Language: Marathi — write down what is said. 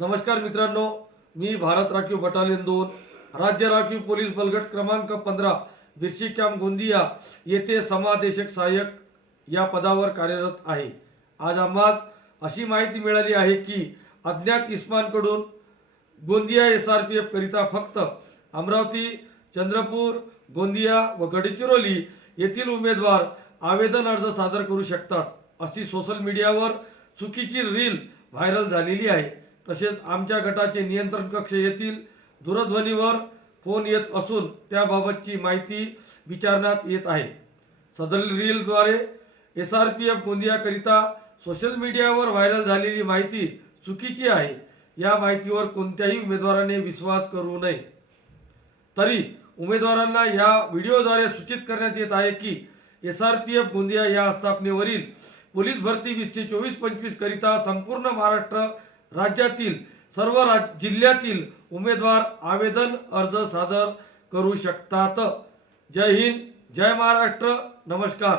नमस्कार मित्रांनो, मी भारत राखीव बटालियन 2 राज्य राखीव पोलीस बलगट क्रमांक 15 बिर्शी कॅम्प गोंदिया येथे समादेशक सहाय्यक या पदावर कार्यरत आहे। आज आम्हास अशी माहिती मिळाली आहे की अज्ञात इस्मानकडून गोंदिया SRPF करिता फक्त अमरावती, चंद्रपूर, गोंदिया व गडचिरोली येथील उमेदवार आवेदन अर्ज सादर करू शकतात, अशी सोशल मीडियावर चुकीची रील व्हायरल झालेली आहे। तसेच आमच्या गटाचे नियंत्रण कक्ष येथील दूरध्वनीवर फोन येत असून त्याबाबतची माहिती विचारण्यात येत आहे। सदर रीलद्वारे SRPF गोंदियाकरिता सोशल मीडियावर व्हायरल झालेली माहिती चुकीची आहे। या माहितीवर कोणत्याही उमेदवाराने विश्वास करू नये। तरी उमेदवारांना या व्हिडिओद्वारे सूचित करण्यात येत आहे की SRPF गोंदिया या आस्थापनेवरील पोलीस भरती 2024-25 करिता संपूर्ण महाराष्ट्र राज्यातील सर्व जिल्ह्यातील उमेदवार आवेदन अर्ज सादर करू शकतात। जय हिंद, जय महाराष्ट्र, नमस्कार।